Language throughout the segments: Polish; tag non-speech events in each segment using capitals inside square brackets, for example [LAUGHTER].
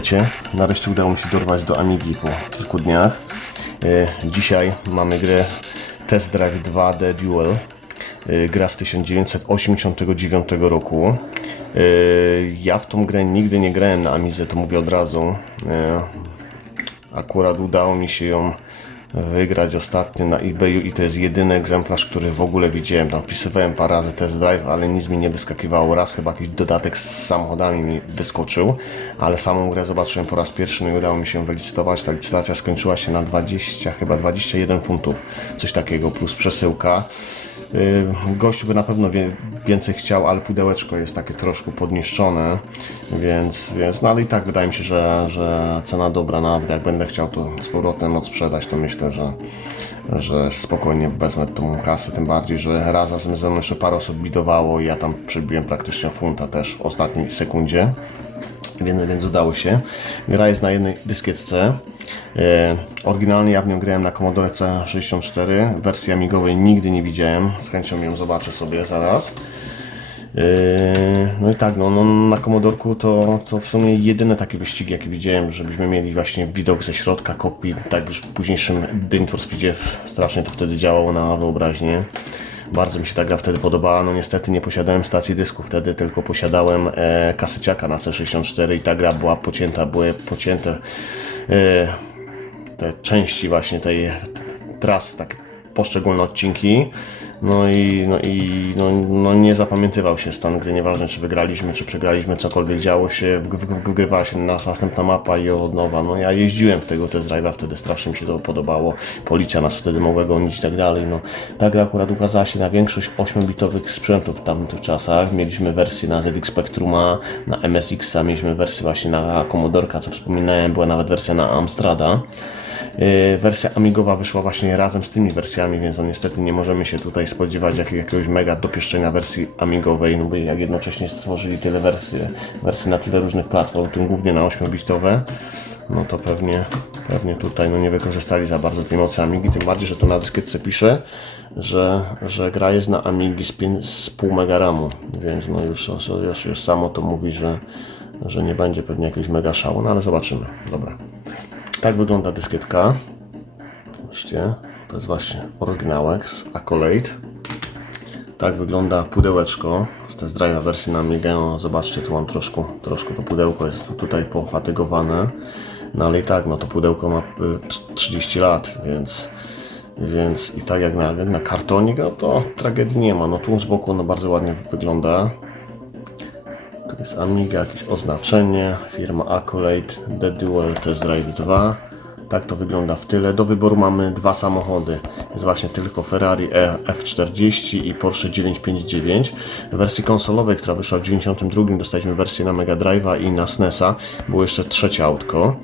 Witajcie. Nareszcie udało mi się dorwać do Amigi po kilku dniach. E, Dzisiaj mamy grę Test Drive 2 The Duel. E, Gra z 1989 roku. E, Ja w tą grę nigdy nie grałem na Amidze, to mówię od razu. Akurat udało mi się ją wygrać ostatnio na eBayu i to jest jedyny egzemplarz, który w ogóle widziałem. Tam wpisywałem parę razy test drive, ale nic mi nie wyskakiwało. Raz chyba jakiś dodatek z samochodami mi wyskoczył, ale samą grę zobaczyłem po raz pierwszy no i udało mi się wylicytować. Ta licytacja skończyła się na 20, chyba 21 funtów, coś takiego, plus przesyłka. Yy, Gościu by na pewno więcej chciał, ale pudełeczko jest takie troszkę podniszczone, więc, więc no ale i tak wydaje mi się, że, że cena dobra, nawet jak będę chciał to z powrotem odsprzedać, to myślę, że, że spokojnie wezmę tą kasę, tym bardziej, że raz razem ze mną jeszcze parę osób bidowało i ja tam przybiłem praktycznie funta też w ostatniej sekundzie więc, więc udało się. Gra jest na jednej dyskietce. E, oryginalnie ja w nią grałem na Commodore C64. Wersji amigowej nigdy nie widziałem. Z chęcią ją zobaczę sobie zaraz. E, no i tak, no, no na Commodorku to, to w sumie jedyne takie wyścigi, jakie widziałem, żebyśmy mieli właśnie widok ze środka kopii, tak już w późniejszym Need for Speedzie strasznie to wtedy działało na wyobraźnię. Bardzo mi się ta gra wtedy podobała. No niestety nie posiadałem stacji dysku wtedy, tylko posiadałem e, kasyciaka na C64 i ta gra była pocięta, były pocięte te części właśnie tej trasy, takie poszczególne odcinki. No i, no i no, no nie zapamiętywał się stan gry, nieważne czy wygraliśmy, czy przegraliśmy, cokolwiek działo się, w- w- wgrywała się nas następna mapa i od nowa. No ja jeździłem w tego test drive'a, wtedy strasznie mi się to podobało. Policja nas wtedy mogła gonić i tak dalej. No, ta gra akurat ukazała się na większość 8-bitowych sprzętów w tamtych czasach. Mieliśmy wersję na ZX Spectruma, na MSX-a, mieliśmy wersję właśnie na Commodorka, co wspominałem, była nawet wersja na Amstrada. Yy, Wersja Amigowa wyszła właśnie razem z tymi wersjami, więc no niestety nie możemy się tutaj spodziewać jak, jakiegoś mega dopieszczenia wersji Amigowej, no bo jak jednocześnie stworzyli tyle wersji, wersji na tyle różnych platform, tym głównie na 8-bitowe, no to pewnie, pewnie tutaj no nie wykorzystali za bardzo tej mocy Amigi, tym bardziej, że to na dyskietce pisze, że, że gra jest na Amigi z, pię- z pół mega ramu, więc no już, już, już samo to mówi, że, że nie będzie pewnie jakiegoś mega szału, no ale zobaczymy. Dobra. Tak wygląda dyskietka. Zobaczcie, to jest właśnie oryginałek z Accolade. Tak wygląda pudełeczko z test drive'a wersji na Amigę. Zobaczcie, tu mam troszkę, troszkę to pudełko jest tu- tutaj pofatygowane. No ale i tak, no to pudełko ma y, trz- 30 lat, więc, więc i tak jak na, jak na kartonik, no to tragedii nie ma. No tu z boku no bardzo ładnie wygląda. Jest Amiga, jakieś oznaczenie, firma Accolade, The Dual Test Drive 2. Tak to wygląda w tyle. Do wyboru mamy dwa samochody. Jest właśnie tylko Ferrari E- F40 i Porsche 959. W wersji konsolowej, która wyszła w 92, dostaliśmy wersję na Mega Drive'a i na SNESa. Było jeszcze trzecie autko,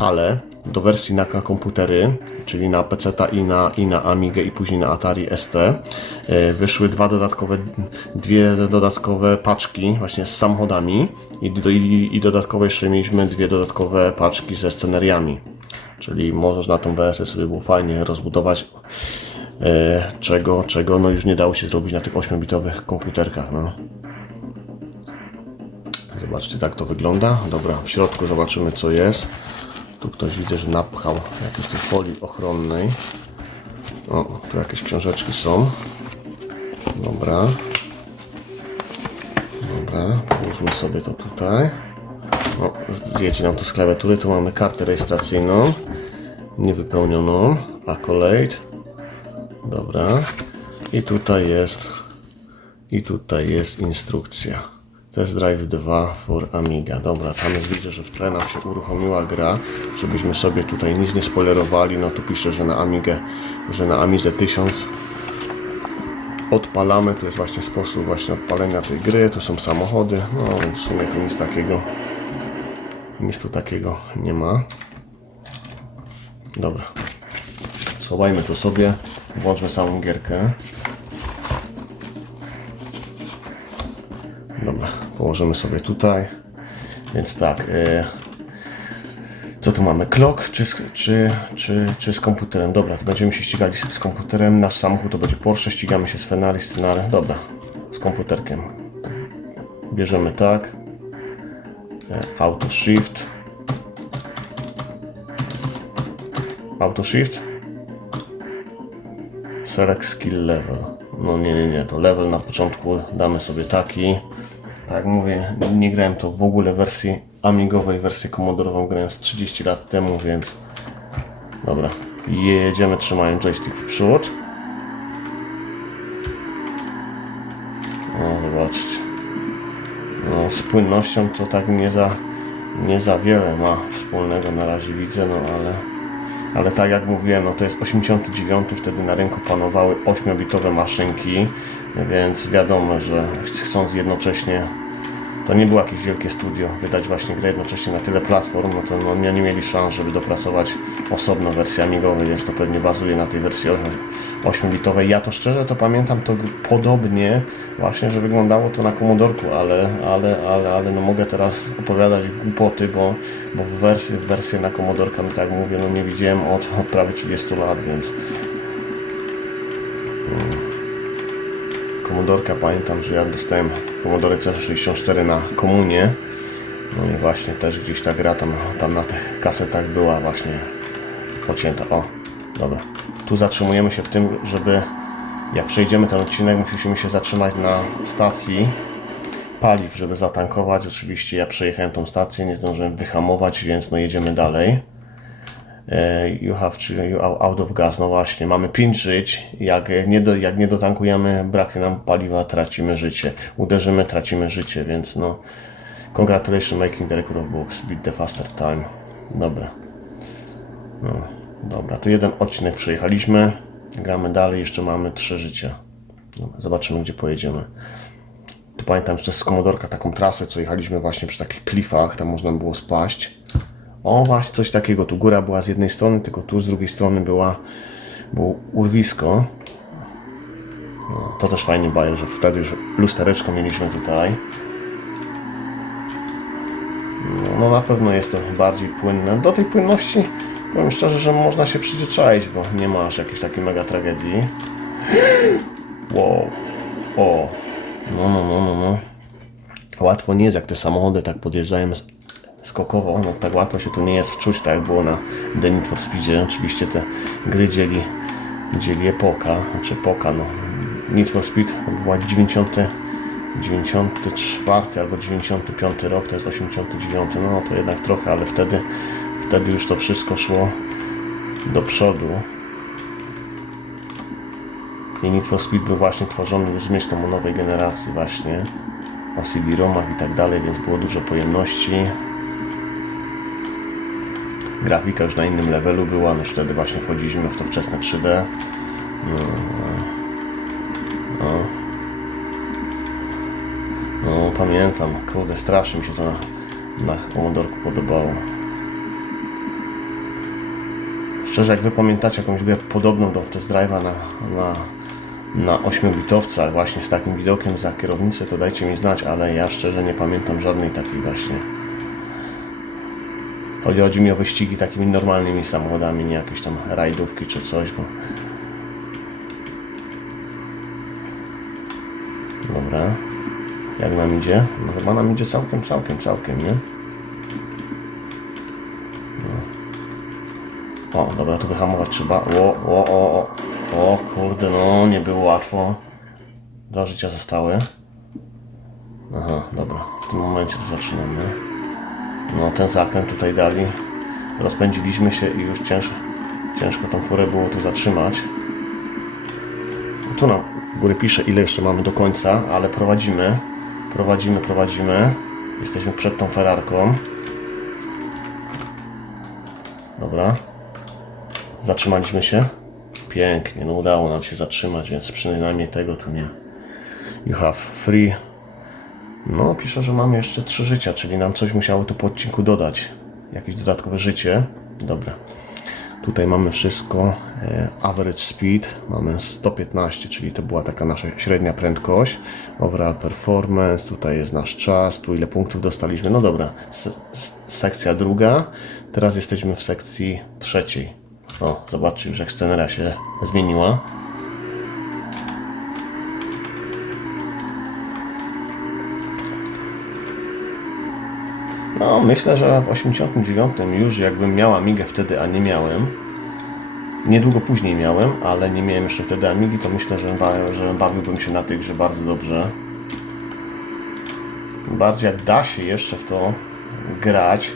ale do wersji na komputery, czyli na PC i na, i na Amigę i później na Atari ST, e, wyszły dwa dodatkowe, dwie dodatkowe paczki właśnie z samochodami i, i, i dodatkowo jeszcze mieliśmy dwie dodatkowe paczki ze sceneriami. Czyli możesz na tą wersję sobie było fajnie rozbudować, e, czego, czego no już nie dało się zrobić na tych 8-bitowych komputerkach. No. Zobaczcie, tak to wygląda. Dobra, w środku zobaczymy co jest. Tu ktoś widzę, że napchał jakiejś tej folii ochronnej. O, tu jakieś książeczki są. Dobra. Dobra, połóżmy sobie to tutaj. O, zjecie nam to z klawiatury. Tu mamy kartę rejestracyjną. Niewypełnioną. Accolade. Dobra. I tutaj jest i tutaj jest instrukcja. Test Drive 2 for Amiga. Dobra, tam już widzę, że w tle nam się uruchomiła gra, żebyśmy sobie tutaj nic nie spoilerowali. No tu pisze, że na Amigę, że na Amidze 1000 odpalamy. Tu jest właśnie sposób właśnie odpalenia tej gry. Tu są samochody. No więc w sumie tu nic takiego nic tu takiego nie ma. Dobra. Schowajmy to sobie. Włączmy samą gierkę. Położymy sobie tutaj. Więc tak, y, co tu mamy? Clock? czy, czy, czy, czy z komputerem? Dobra, to będziemy się ścigali z, z komputerem. Nasz samochód to będzie Porsche, ścigamy się z Ferrari, z Dobra, z komputerkiem. Bierzemy tak. E, auto Shift. Auto Shift. Select Skill Level. No nie, nie, nie, to level na początku damy sobie taki. Tak mówię, nie grałem to w ogóle w wersji amigowej, wersję komodorową grałem z 30 lat temu, więc dobra. Jedziemy trzymając joystick w przód. No zobaczcie. No, z płynnością to tak nie za, nie za wiele ma wspólnego na razie widzę, no ale, ale tak jak mówiłem, no to jest 89, wtedy na rynku panowały 8-bitowe maszynki, więc wiadomo, że chcąc jednocześnie, to nie było jakieś wielkie studio, wydać właśnie grę jednocześnie na tyle platform, no to no, nie mieli szans, żeby dopracować osobno wersję amigowej, więc to pewnie bazuje na tej wersji 8-bitowej. Ja to szczerze to pamiętam to podobnie właśnie, że wyglądało to na komodorku, ale, ale, ale, ale no mogę teraz opowiadać głupoty, bo, bo wersję, wersję na komodorka, no tak jak mówię, no nie widziałem od, od prawie 30 lat, więc Komodorka pamiętam, że ja dostałem Commodore C64 na komunie. No i właśnie też gdzieś ta gra tam, tam na tych kasetach była właśnie pocięta. O, dobra. Tu zatrzymujemy się w tym, żeby jak przejdziemy ten odcinek, musimy się zatrzymać na stacji paliw, żeby zatankować. Oczywiście ja przejechałem tą stację, nie zdążyłem wyhamować, więc no jedziemy dalej. E, You have czyli you out of gas. No właśnie, mamy 5 żyć. Jak nie, do, jak nie dotankujemy, braknie nam paliwa, tracimy życie. Uderzymy, tracimy życie, więc no. Congratulations making the record of books. Beat the faster time. Dobra. No, dobra, tu jeden odcinek przejechaliśmy. Gramy dalej, jeszcze mamy 3 życia. No, zobaczymy, gdzie pojedziemy. Tu pamiętam jeszcze z Komodorka taką trasę, co jechaliśmy właśnie przy takich klifach, tam można było spaść. O, właśnie coś takiego. Tu góra była z jednej strony, tylko tu z drugiej strony była, było urwisko. No, to też fajnie bajer, że wtedy już lustereczko mieliśmy tutaj. No, no na pewno jest to bardziej płynne. Do tej płynności powiem szczerze, że można się przyzwyczaić, bo nie ma aż jakiejś takiej mega tragedii. Wow. O. No, no, no, no, no. Łatwo nie jest, jak te samochody tak podjeżdżają z- skokowo, no tak łatwo się tu nie jest wczuć, tak jak było na The for Speedzie. Oczywiście te gry dzieli, dzieli epoka, znaczy epoka, no. Need for Speed to była 90, 94 albo 95 rok, to jest 89, no to jednak trochę, ale wtedy, wtedy już to wszystko szło do przodu. I Need for Speed był właśnie tworzony już z myślą o nowej generacji właśnie, o CD-ROMach i tak dalej, więc było dużo pojemności. Grafika już na innym levelu była, no wtedy właśnie wchodziliśmy w to wczesne 3D. No, no. no pamiętam, kurde, strasznie mi się to na, na podobało. Szczerze, jak Wy pamiętacie jakąś grę podobną do Test Drive'a na, na, na 8-bitowcach właśnie z takim widokiem za kierownicę, to dajcie mi znać, ale ja szczerze nie pamiętam żadnej takiej właśnie. Chodzi, mi o wyścigi takimi normalnymi samochodami, nie jakieś tam rajdówki czy coś, bo... Dobra. Jak nam idzie? No chyba nam idzie całkiem, całkiem, całkiem, nie? O, dobra, tu wyhamować trzeba. O, o, o, o. O kurde, no nie było łatwo. Dwa życia zostały. Aha, dobra. W tym momencie to zaczynamy. No ten zakręt tutaj dali. Rozpędziliśmy się i już ciężko, ciężko tą furę było tu zatrzymać. Tu nam w góry pisze ile jeszcze mamy do końca, ale prowadzimy. Prowadzimy, prowadzimy. Jesteśmy przed tą ferarką. Dobra. Zatrzymaliśmy się. Pięknie, no udało nam się zatrzymać, więc przynajmniej tego tu nie. You have free. No, pisze, że mamy jeszcze trzy życia, czyli nam coś musiało tu po odcinku dodać. Jakieś dodatkowe życie. Dobra. Tutaj mamy wszystko. E, Average speed mamy 115, czyli to była taka nasza średnia prędkość. Overall performance, tutaj jest nasz czas, tu ile punktów dostaliśmy. No dobra, sekcja druga. Teraz jesteśmy w sekcji trzeciej. O, zobaczcie, już jak scenera się zmieniła. No, myślę, że w 89 już jakbym miała migę wtedy, a nie miałem, Niedługo później miałem, ale nie miałem jeszcze wtedy Amigi, to myślę, że, że bawiłbym się na tej grze bardzo dobrze. Bardziej jak da się jeszcze w to grać,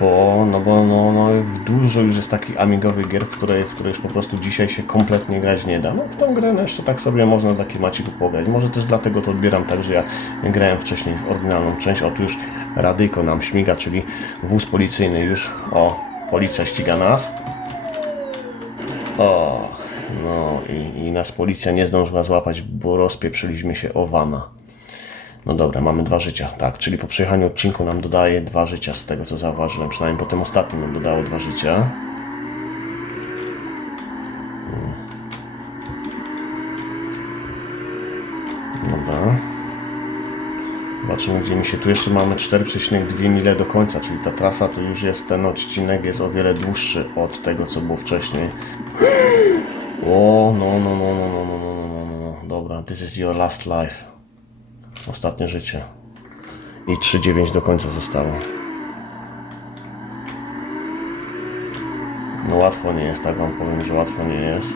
bo, no bo no, no, dużo już jest takich amigowych gier, w które, w które już po prostu dzisiaj się kompletnie grać nie da. No w tą grę no, jeszcze tak sobie można dla klimaciku pograć. Może też dlatego to odbieram tak, że ja grałem wcześniej w oryginalną część. Otóż radyjko nam śmiga, czyli wóz policyjny już, o, policja ściga nas. O, no i, i nas policja nie zdążyła złapać, bo rozpieprzyliśmy się o wana. No dobra, mamy dwa życia, tak, czyli po przejechaniu odcinku nam dodaje dwa życia z tego co zauważyłem, przynajmniej po tym ostatnim nam dodało dwa życia. Zobaczymy gdzie mi się, tu jeszcze mamy 4,2 mile do końca, czyli ta trasa to już jest, ten odcinek jest o wiele dłuższy od tego co było wcześniej. [GASPS] O, no, no, no, no, no, no, no, no, no, no, dobra, this is your last life. Ostatnie życie. I 3,9 do końca zostało. No łatwo nie jest, tak wam powiem, że łatwo nie jest.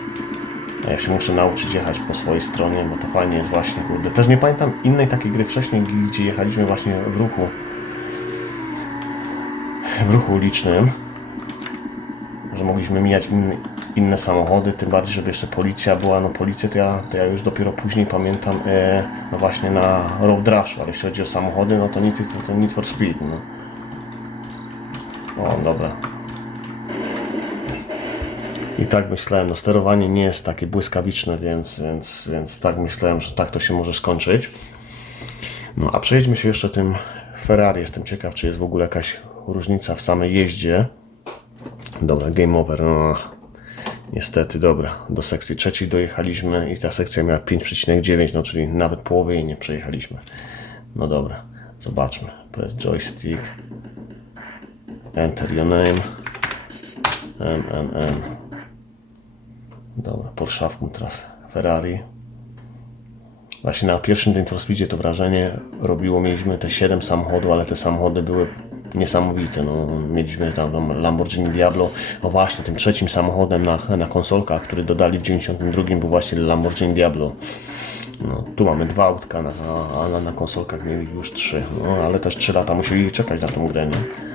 Ja się muszę nauczyć jechać po swojej stronie, bo to fajnie jest właśnie, kurde. Też nie pamiętam innej takiej gry wcześniej, gdzie jechaliśmy właśnie w ruchu. W ruchu ulicznym. Że mogliśmy mijać inny, inne samochody, tym bardziej, żeby jeszcze policja była. No policję to ja, to ja już dopiero później pamiętam, e, no właśnie na Road Rushu, ale jeśli chodzi o samochody, no to Need, to, to Need for Speed, no. O, dobra. I tak myślałem, no sterowanie nie jest takie błyskawiczne, więc, więc, więc tak myślałem, że tak to się może skończyć. No a przejdźmy się jeszcze tym Ferrari. Jestem ciekaw, czy jest w ogóle jakaś różnica w samej jeździe. Dobra, game over. No, niestety, dobra. Do sekcji trzeciej dojechaliśmy i ta sekcja miała 5,9, no czyli nawet połowy jej nie przejechaliśmy. No dobra, zobaczmy. Press joystick. Enter your name. M, M, M. Dobra, pod szafką teraz Ferrari. Właśnie na pierwszym for Speedzie to wrażenie robiło, mieliśmy te 7 samochodów, ale te samochody były niesamowite. No, mieliśmy tam, tam Lamborghini Diablo, no właśnie tym trzecim samochodem na, na konsolkach, który dodali w 92 był właśnie Lamborghini Diablo. No, tu mamy dwa autka, na, a na, na konsolkach mieli już trzy. No, ale też 3 lata musieli czekać na tą grę, nie?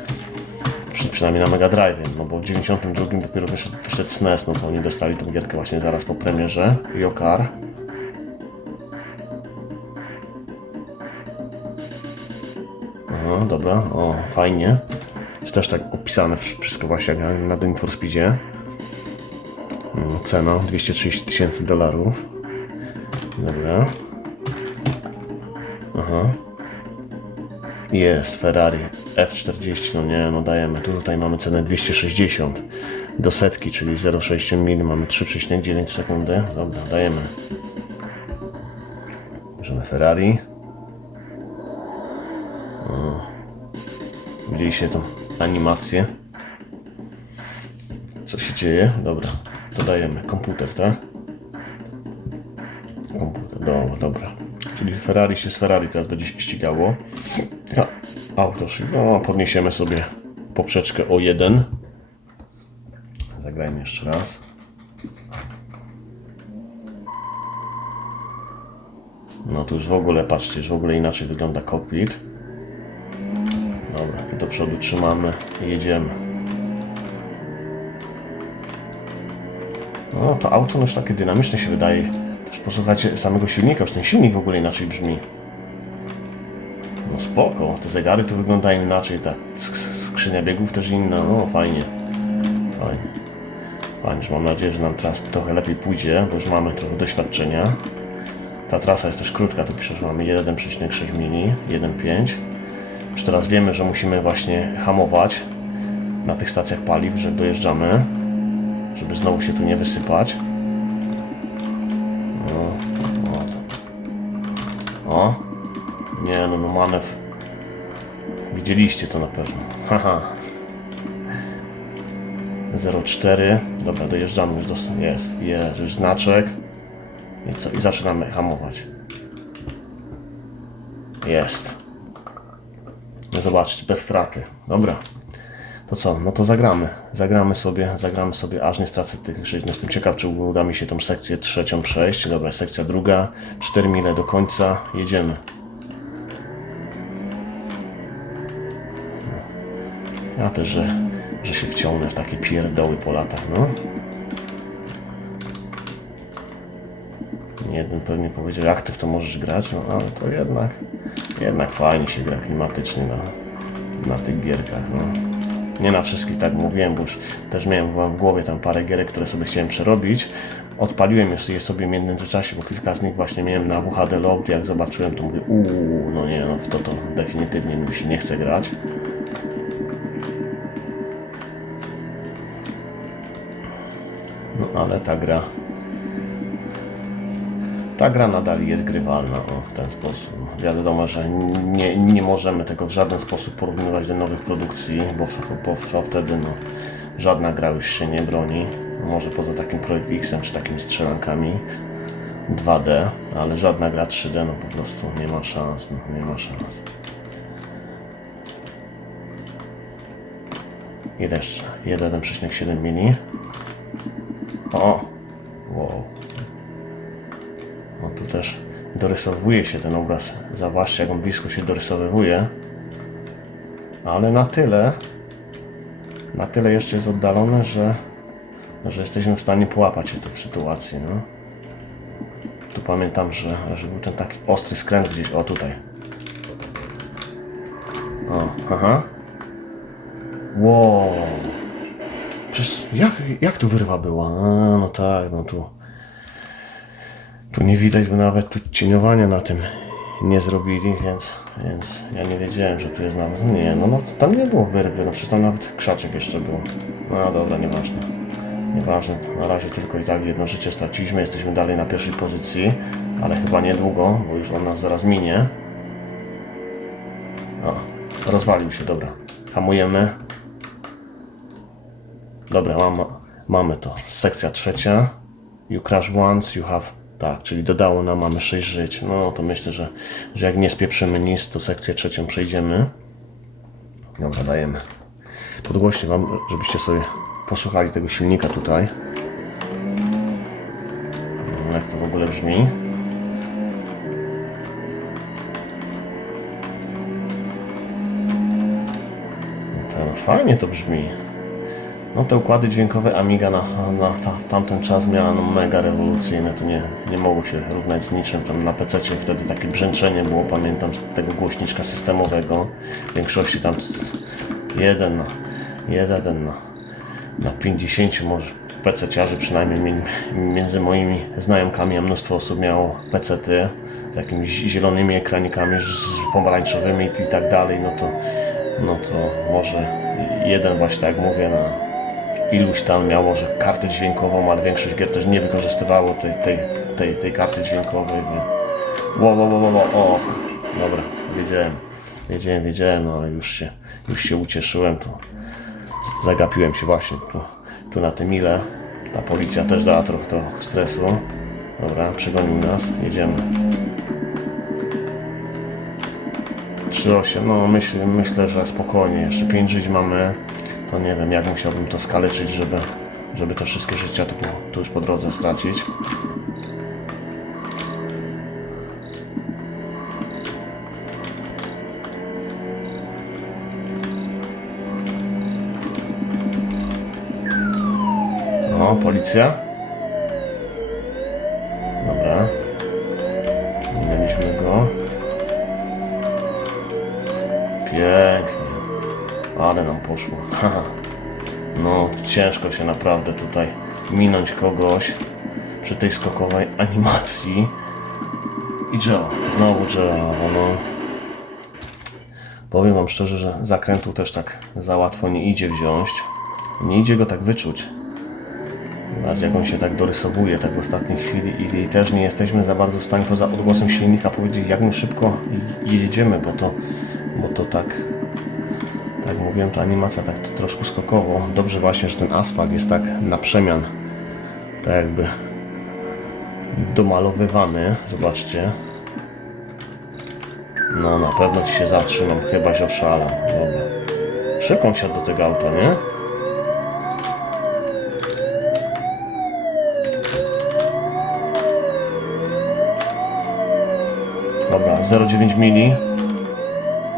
Przy, przynajmniej na Mega Drive, no bo w 92 dopiero wyszedł, wyszedł SNES, no to oni dostali tą gierkę właśnie zaraz po premierze. Yokar. Aha, dobra, o, fajnie. Jest też tak opisane wsz- wszystko właśnie jak na Need for Speedzie. Mm, Cena 230 tysięcy dolarów. Dobra. Aha. Jest Ferrari F40, no nie, no dajemy. Tu tutaj mamy cenę 260 do setki, czyli 0,6 mil, mamy 3,9 sekundy. Dobra, dajemy. Bierzemy Ferrari. O. Widzieliście tą animację? Co się dzieje? Dobra, to dajemy. Komputer, tak? Komputer, dobra, dobra. Czyli Ferrari się z Ferrari teraz będzie ścigało. Ja, auto szyb- No, podniesiemy sobie poprzeczkę o jeden. Zagrajmy jeszcze raz. No tu już w ogóle, patrzcie, już w ogóle inaczej wygląda cockpit. Dobra, do przodu trzymamy i jedziemy. No to auto no już takie dynamiczne się wydaje. Też posłuchajcie samego silnika, już ten silnik w ogóle inaczej brzmi. Spoko, te zegary tu wyglądają inaczej, ta sk- skrzynia biegów też inna, no fajnie. Fajnie. Fajnie, mam nadzieję, że nam teraz trochę lepiej pójdzie, bo już mamy trochę doświadczenia. Ta trasa jest też krótka, tu pisze, że mamy 1,6 mili, 1,5. Już teraz wiemy, że musimy właśnie hamować na tych stacjach paliw, że dojeżdżamy, żeby znowu się tu nie wysypać. O, o. o. Nie no, no manewr. Widzieliście to na pewno. Haha. 04. Dobra, dojeżdżamy już do... Jest, jest, już znaczek. I co? I zaczynamy hamować. Jest. No zobaczcie, bez straty. Dobra. To co? No to zagramy. Zagramy sobie, zagramy sobie, aż nie stracę tych żyć. No Jestem ciekaw, czy uda mi się tą sekcję trzecią przejść. Dobra, sekcja druga. 4 mile do końca. Jedziemy. Ja też, że, że się wciągnę w takie pierdoły po latach, no. Jeden pewnie powiedział, jak ty w to możesz grać, no ale to jednak, jednak fajnie się gra klimatycznie na, na tych gierkach, no. Nie na wszystkich, tak mówiłem, bo już też miałem w- głowie tam parę gierek, które sobie chciałem przerobić. Odpaliłem je sobie w międzyczasie, bo kilka z nich właśnie miałem na WHD Load, jak zobaczyłem to mówię, uuu, no nie, no w to to definitywnie mi się nie chce grać. No ale ta gra. Ta gra nadal jest grywalna o, w ten sposób. Wiadomo, że nie, nie możemy tego w żaden sposób porównywać do nowych produkcji, bo, bo, bo wtedy no, żadna gra już się nie broni. Może poza takim Projekt X czy takimi strzelankami 2D, ale żadna gra 3D no po prostu nie ma szans, no, nie ma szans. Ile jeszcze? 1,7 mili. O! Wow. No tu też dorysowuje się ten obraz. Zobaczcie, jak on blisko się dorysowywuje. Ale na tyle, na tyle jeszcze jest oddalony, że, że jesteśmy w stanie połapać się tu w sytuacji. No. Tu pamiętam, że, że był ten taki ostry skręt gdzieś, o tutaj. O, aha. Wow. Przecież jak, jak tu wyrwa była? A, no tak, no tu. Tu nie widać, bo nawet tu cieniowania na tym nie zrobili, więc, więc ja nie wiedziałem, że tu jest nawet. Nie, no, no tam nie było wyrwy, no przecież tam nawet krzaczek jeszcze był. No dobra, nieważne. Nieważne, na razie tylko i tak jedno życie straciliśmy, jesteśmy dalej na pierwszej pozycji, ale chyba niedługo, bo już on nas zaraz minie. O, rozwalił się, dobra. Hamujemy. Dobra, mam, mamy to. Sekcja trzecia. You crash once, you have... Tak, czyli dodało nam, mamy 6 żyć. No to myślę, że, że jak nie spieprzymy nic, to sekcję trzecią przejdziemy. Dobra, dajemy. Podgłośnie Wam, żebyście sobie posłuchali tego silnika tutaj. No, Jak to w ogóle brzmi. To, no, fajnie to brzmi. No te układy dźwiękowe Amiga na, na ta, tamten czas miała no mega rewolucyjne, to nie, nie mogło się równać z niczym. Tam na PC wtedy takie brzęczenie było, pamiętam, z tego głośniczka systemowego. W większości tam jeden na, jeden na, na 50 może PC-ciarzy, przynajmniej mi- między moimi znajomkami, a mnóstwo osób miało PC-ty z jakimiś zielonymi ekranikami, z pomarańczowymi i tak dalej, no to, no to może jeden właśnie tak mówię na iluś tam miał może kartę dźwiękową, ale większość gier też nie wykorzystywało tej, tej, tej, tej karty dźwiękowej. Wo, wo, wo, wo, wo, och, dobra, wiedziałem, wiedziałem, wiedziałem, no ale już się, już się ucieszyłem, tu zagapiłem się właśnie tu, tu na tym ile. Ta policja też dała trochę stresu. Dobra, przegonił nas, jedziemy. 3,8, no myślę, myślę, że spokojnie, jeszcze 5 żyć mamy, to nie wiem jak musiałbym to skaleczyć, żeby, żeby te wszystkie życia tu, tu już po drodze stracić. No, policja. Się naprawdę tutaj minąć kogoś przy tej skokowej animacji. I Joe, znowu Joe, no. Powiem wam szczerze, że zakrętu też tak za łatwo nie idzie wziąć. Nie idzie go tak wyczuć. Bardziej jak on się tak dorysowuje tak w ostatniej chwili i, też nie jesteśmy za bardzo w stanie poza odgłosem silnika powiedzieć jak my szybko jedziemy, bo to, bo to tak tak jak mówiłem, ta animacja tak to troszkę skokowo. Dobrze właśnie, że ten asfalt jest tak na przemian. Tak jakby domalowywany. Zobaczcie. No na pewno ci się zatrzymam, chyba się oszala. Dobra. Szybko wsiadł do tego auta, nie? Dobra, 0,9 mili.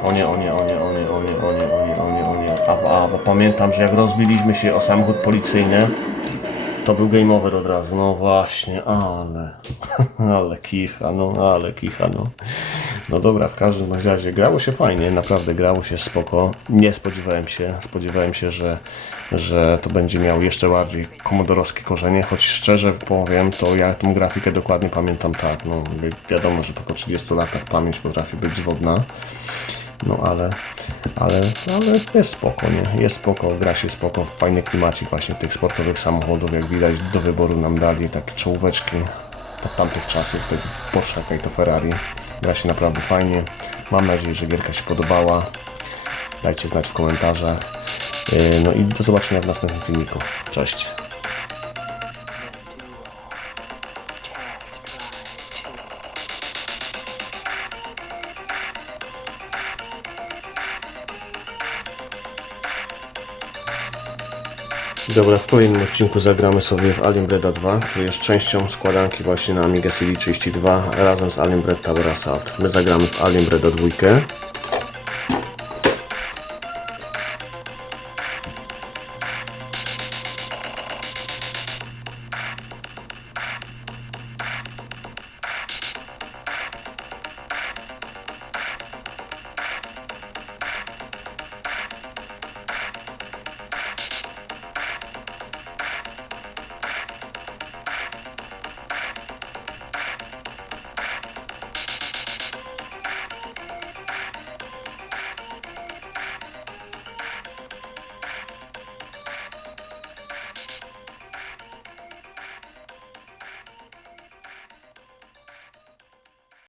O nie, o nie, o nie, o nie, o nie, o nie, o nie. A, bo pamiętam, że jak rozbiliśmy się o samochód policyjny, to był game over od razu. No właśnie, ale, [LAUGHS] ale kicha, no, ale kicha, no. No dobra, w każdym razie grało się fajnie, naprawdę grało się spoko. Nie spodziewałem się, spodziewałem się, że, że to będzie miało jeszcze bardziej komodorowskie korzenie, choć szczerze powiem, to ja tą grafikę dokładnie pamiętam tak, no wi- wiadomo, że po 30 latach pamięć potrafi być zwodna. No ale, ale, ale jest spoko, nie? Jest spoko, gra się spoko, fajny klimacik właśnie tych sportowych samochodów, jak widać do wyboru nam dali takie czołóweczki od tamtych czasów, tego Porsche i to Ferrari. Gra się naprawdę fajnie. Mam nadzieję, że gierka się podobała. Dajcie znać w komentarzach. Yy, No i do zobaczenia w następnym filmiku. Cześć. Dobra, w kolejnym odcinku zagramy sobie w Alien Breda 2, który jest częścią składanki właśnie na Amiga CD32 razem z Alien Bread Tower Assault. My zagramy w Alien Breda 2.